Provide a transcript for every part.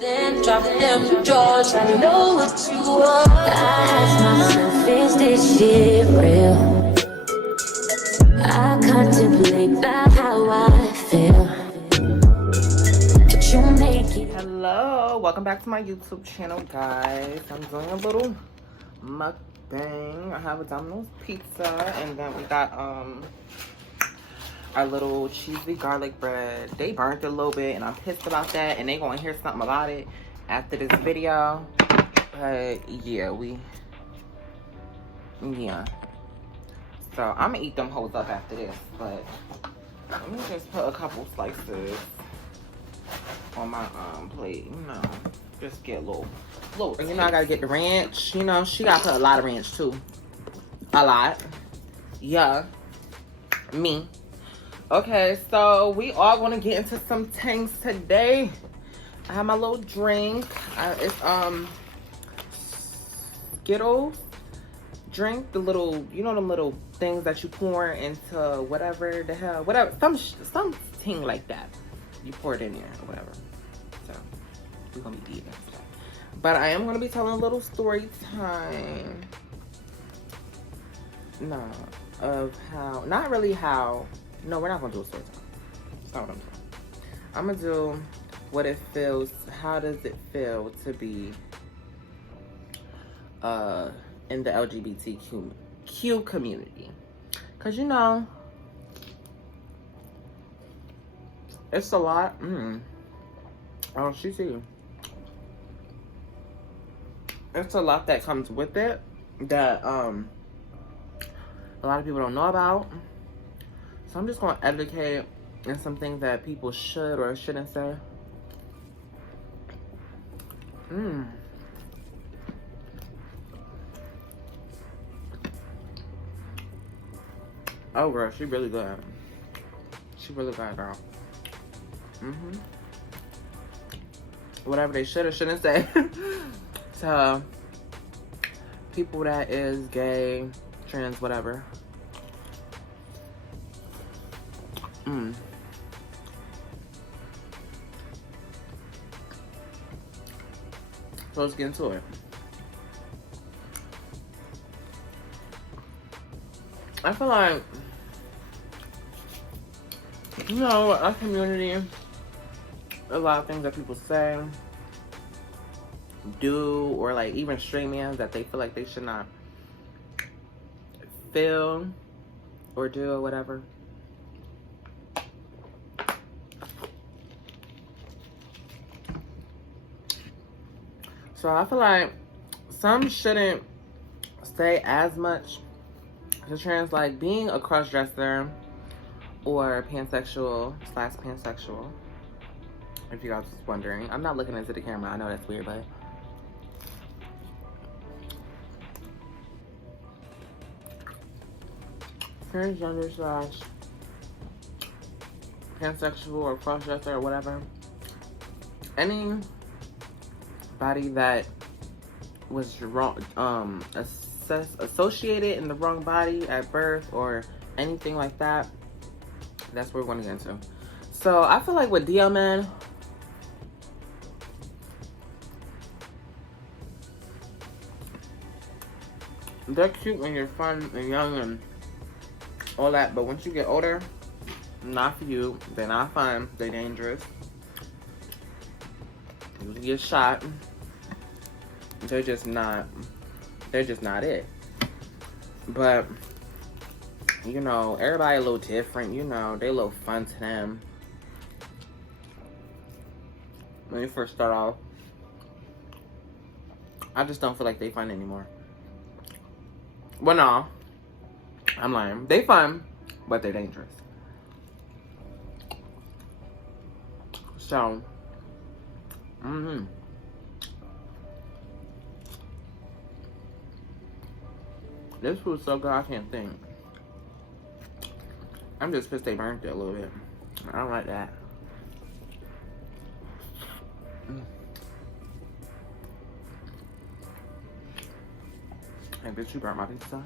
Then drop them drawers, I know what you want. I ask myself, is this shit real? I contemplate about how I feel. But you make it. Hello, welcome back to my YouTube channel, guys. I'm doing a little mukbang. I have a Domino's pizza, and then we got our little cheesy garlic bread. They burnt it a little bit, and I'm pissed about that, and they gonna hear something about it after this video. But yeah, so I'm gonna eat them hoes up after this, but let me just put a couple slices on my plate, you know, just get a little, you know, I gotta get the ranch, you know, she gotta put a lot of ranch too, a lot, yeah, me. Okay, so we are gonna get into some things today. I have my little drink. It's Skittles drink, the little, you know, them little things that you pour into whatever the hell, whatever, something like that. You pour it in there or whatever. So we're gonna be eating that. But I am gonna be telling a little story time. No, of how, not really how. No, we're not gonna do a story time. That's not what I'm doing. I'm gonna do what it feels. How does it feel to be in the LGBTQ community? Cause you know, it's a lot. Oh, she see you. It's a lot that comes with it that a lot of people don't know about. So I'm just gonna educate in some things that people should or shouldn't say. Oh, girl, she really good. She really good, girl. Whatever they should or shouldn't say to people that is gay, trans, whatever. So let's get into it. I feel like, you know, our community, a lot of things that people say, do, or like even straight men that they feel like they should not feel or do or whatever. So I feel like some shouldn't say as much to trans, like being a cross-dresser or pansexual / pansexual. If you guys was wondering, I'm not looking into the camera. I know that's weird, but transgender / pansexual or cross-dresser or whatever. Anybody that was wrong, associated in the wrong body at birth or anything like that, that's what we're going to get into. So I feel like with DL men, they're cute when you're fun and young and all that, but once you get older, not for you. They're not fun. They're dangerous. You get shot. They're just not it. But you know, everybody a little different, you know, they a little fun to them. When you first start off, I just don't feel like they fun anymore. Well, no, I'm lying. They fun, but they're dangerous. So, this food's so good I can't think. I'm just pissed they burnt it a little bit. I don't like that. Hey, bitch, you burnt my pizza.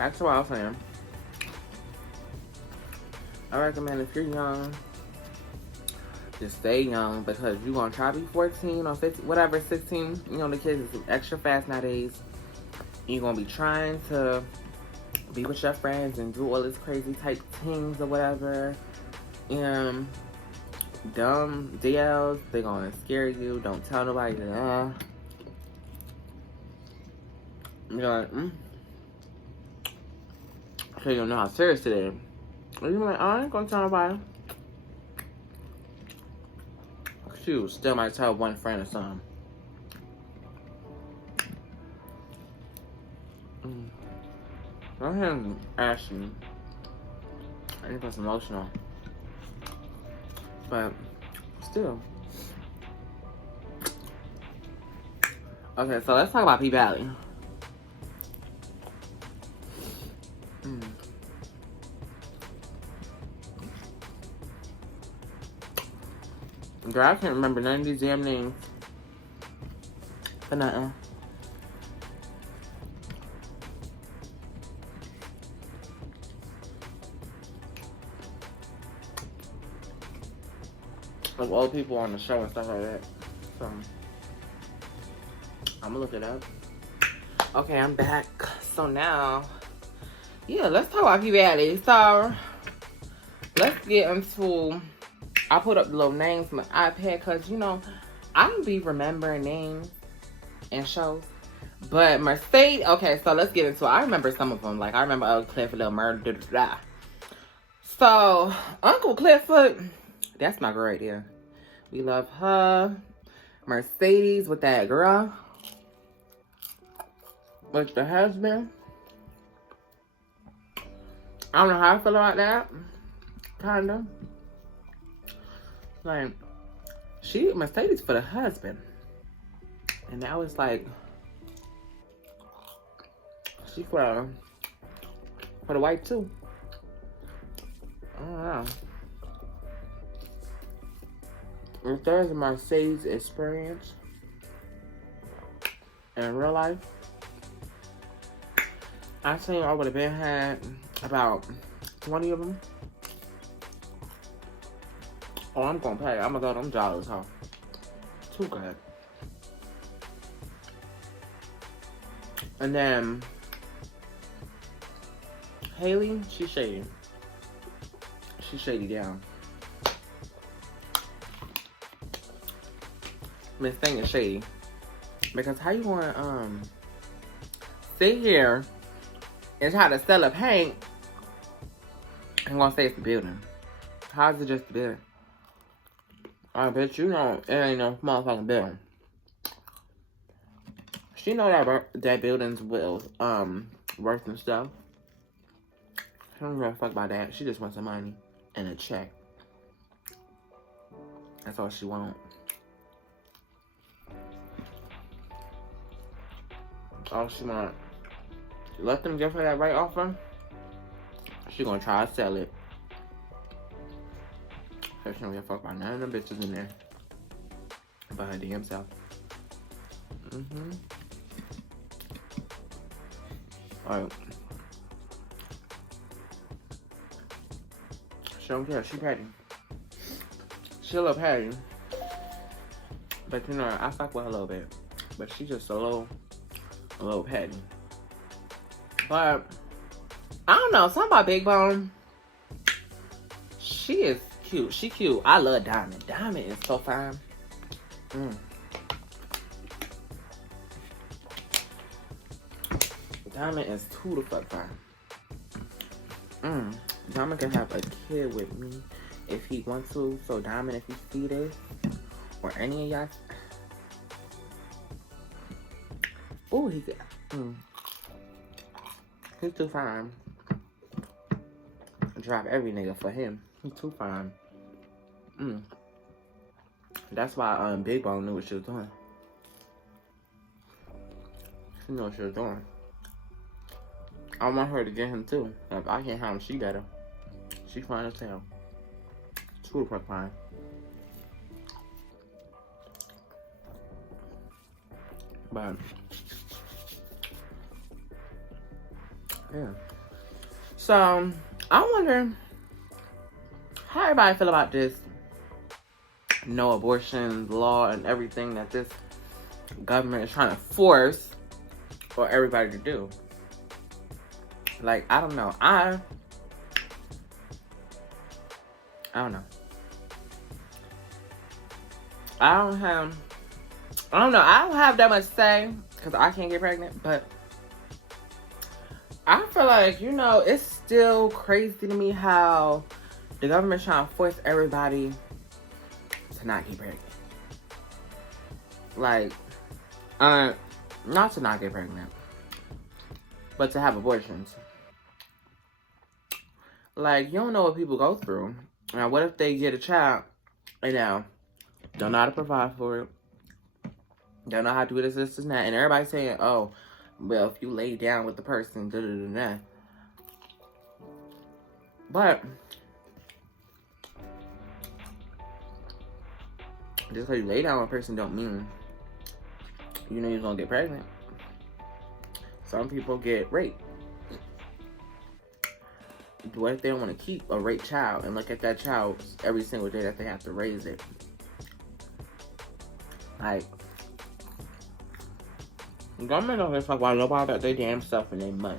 back to what I was saying. I recommend if you're young, just stay young because you're going to try to be 14 or 15, whatever, 16. You know, the kids is extra fast nowadays. You're going to be trying to be with your friends and do all this crazy type things or whatever. And dumb DLs, they're going to scare you. Don't tell nobody that, you're like, so you don't know how serious it is. And you're like, oh, I ain't going to tell nobody. Shoot, still might tell one friend or something. Go ahead and ask me. I think that's emotional. But still. Okay, so let's talk about P Valley. Girl, I can't remember none of these damn names. For nothing. Like old people on the show and stuff like that. So, I'm gonna look it up. Okay, I'm back. So now, yeah, let's talk about P Valley. So, let's get into. I put up the little names on my iPad because, you know, I don't be remembering names and shows. But Mercedes, okay, so let's get into it. I remember some of them. Like, I remember Uncle Clifford, Little Murder, So, Uncle Clifford, that's my girl right there. We love her. Mercedes with that girl. With the husband. I don't know how I feel about that. Kinda. Like, Mercedes for the husband. And now it's like, she for the wife too. I don't know. If there's a Mercedes experience in real life, I think I would have been had about 20 of them. Oh, I'm gonna pay. I'm gonna go to them dollars, huh? Too good. And then Haley, she's shady. She's shady down. Miss Thing is shady. Because how you gonna sit here and try to sell a paint and gonna say it's the building? How is it just the building? I bet you know it ain't no motherfucking building. She know that building's will worth and stuff. She don't give a fuck about that. She just wants some money and a check. That's all she wants. All she want. Let them give her that right offer. She gonna try to sell it. She don't give a fuck about none of them bitches in there. By her damn self. Alright. She don't care. She petty. She a little petty. But you know, I fuck with her a little bit. But she just a little petty. But I don't know. Something about Big Bone. She is cute. She cute. I love Diamond. Diamond is so fine. Diamond is too the fuck fine. Diamond can have a kid with me if he wants to. So Diamond, if you see this, or any of y'all, oh, he's too fine. Drop every nigga for him. He's too fine. That's why Big Bone knew what she was doing. She knew what she was doing. I want her to get him too. If I can't have him, she better. She fine as hell. Too fine. But Yeah. So, I wonder how everybody feel about this no abortion law and everything that this government is trying to force for everybody to do. Like, I don't know. I don't know. I don't know. I don't have that much say because I can't get pregnant, but I feel like, you know, it's still crazy to me how the government's trying to force everybody to not get pregnant. Like, not to not get pregnant, but to have abortions. Like, you don't know what people go through. Now, what if they get a child and now don't know how to provide for it, don't know how to do this, and that, and everybody's saying, oh, well, if you lay down with the person, da-da-da-da. But just because you lay down with a person don't mean you know you're gonna get pregnant. Some people get raped. What if they don't want to keep a raped child and look at that child every single day that they have to raise it? Like, the government don't give a fuck about nobody about their damn stuff and their money.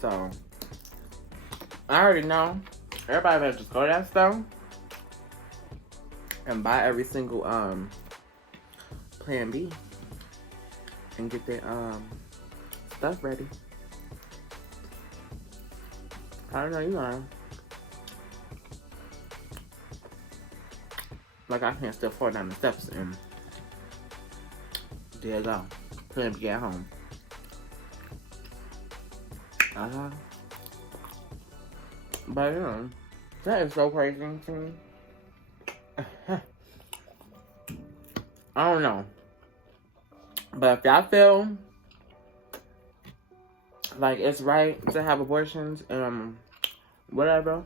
So, I already know. Everybody better just go to that store and buy every single Plan B and get their stuff ready. I don't know, you know. Like, I can't still fall down the steps and there you go. Plan B at home. But, you know, that is so crazy to me. I don't know. But if y'all feel like it's right to have abortions and whatever,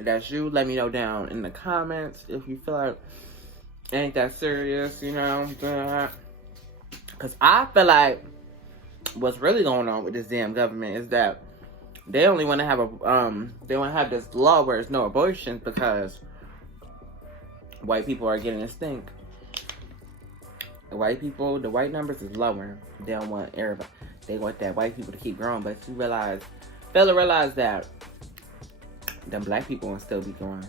that's you, let me know down in the comments if you feel like it ain't that serious, you know. Because I feel like what's really going on with this damn government is that they only want to have they want to have this law where there's no abortions because white people are getting this thing. The white numbers is lower. They don't want everybody. They want that white people to keep growing, but you realize that them black people will still be growing.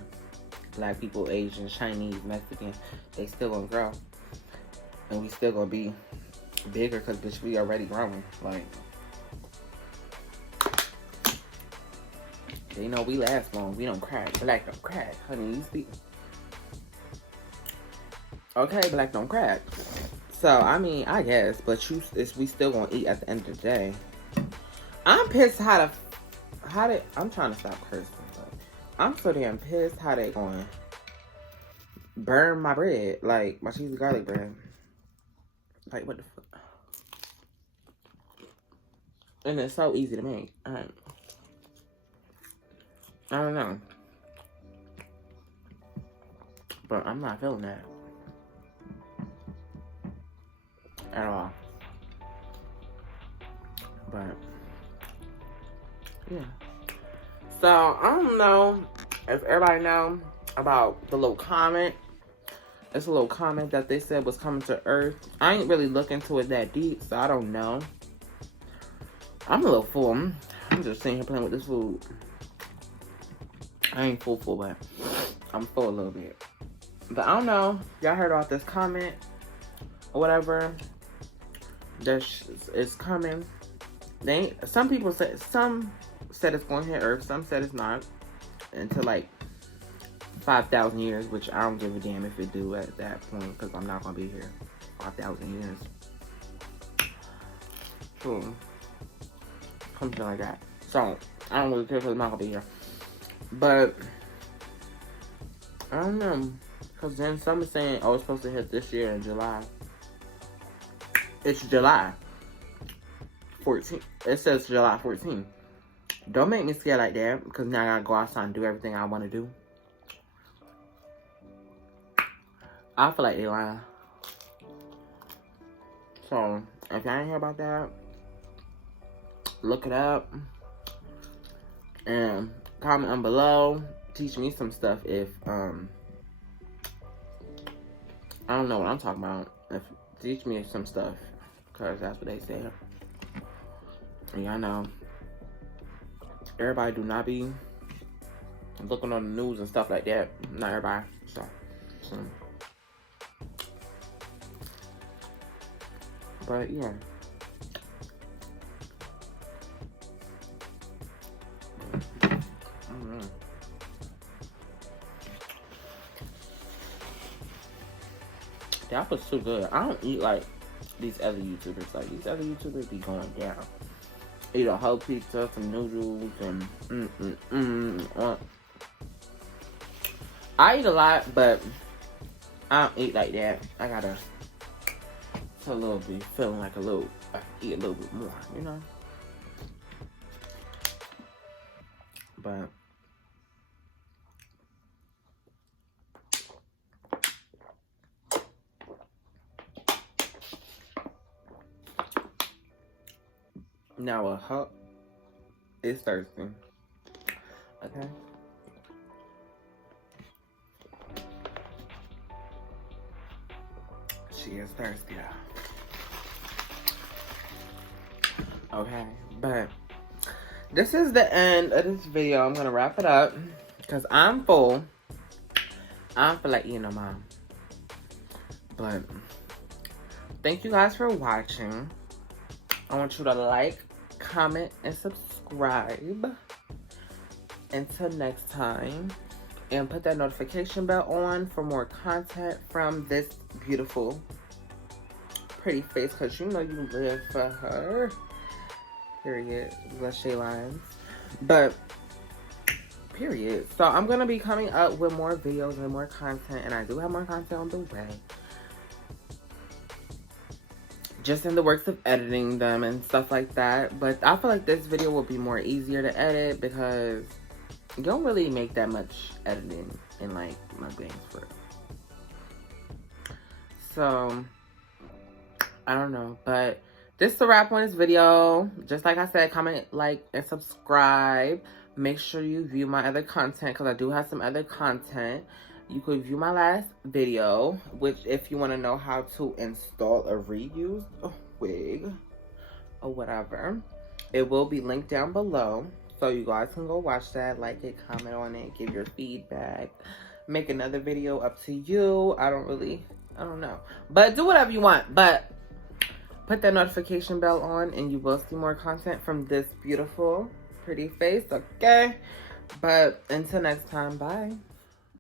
Black people, Asian, Chinese, Mexican, they still gonna grow, and we still gonna be bigger because bitch, we already growing. Like, they know we last long. We don't crack. Black don't crack, honey. You speak. Okay, black don't crack. So, I mean, I guess, but we still gonna eat at the end of the day. I'm pissed I'm trying to stop cursing, but I'm so damn pissed how they gonna burn my bread, like my cheesy garlic bread. Like, what the fuck? And it's so easy to make. I don't know. But I'm not feeling that. At all. But yeah. So I don't know if everybody know about the little comet. It's a little comet that they said was coming to Earth. I ain't really look into it that deep, so I don't know. I'm a little full. I'm just sitting here playing with this food. I ain't full, but I'm full a little bit. But I don't know. Y'all heard about this comet or whatever? It's coming. Some said it's going to hit Earth. Some said it's not until like 5,000 years, which I don't give a damn if it do at that point because I'm not gonna be here 5,000 years. Something like that. So I don't really care because I'm not gonna be here. But I don't know, because then some are saying, oh, it's supposed to hit this year in July. It's July 14th. It says July 14th. Don't make me scared like that, because now I gotta go outside and do everything I want to do. I feel like they lying. So if y'all ain't hear about that, look it up and comment down below. Teach me some stuff if I don't know what I'm talking about. Teach me some stuff, cause that's what they said. And y'all know, everybody do not be looking on the news and stuff like that. Not everybody. So. But yeah. That was too good. I don't eat like these other YouTubers. Like, these other YouTubers be going down. Eat a whole pizza, some noodles, and I eat a lot, but I don't eat like that. I gotta a little bit feeling like I eat a little bit more, you know. But now a hut is thirsty. Okay. She is thirsty now. Okay, but this is the end of this video. I'm gonna wrap it up because I'm full. I don't feel like eating no more. But thank you guys for watching. I want you to like, comment, and subscribe. Until next time. And put that notification bell on for more content from this beautiful, pretty face. Because you know you live for her. Period. Let's say lines. But, period. So, I'm going to be coming up with more videos and more content. And I do have more content on the way. Just in the works of editing them and stuff like that. But I feel like this video will be more easier to edit because you don't really make that much editing in like Mukbangs for it. So I don't know, but this is a wrap on this video. Just like I said, comment, like, and subscribe. Make sure you view my other content because I do have some other content. You could view my last video, which if you want to know how to install a reused wig or whatever, it will be linked down below. So you guys can go watch that, like it, comment on it, give your feedback, make another video, up to you. I don't know. But do whatever you want. But put that notification bell on and you will see more content from this beautiful, pretty face, okay? But until next time, bye.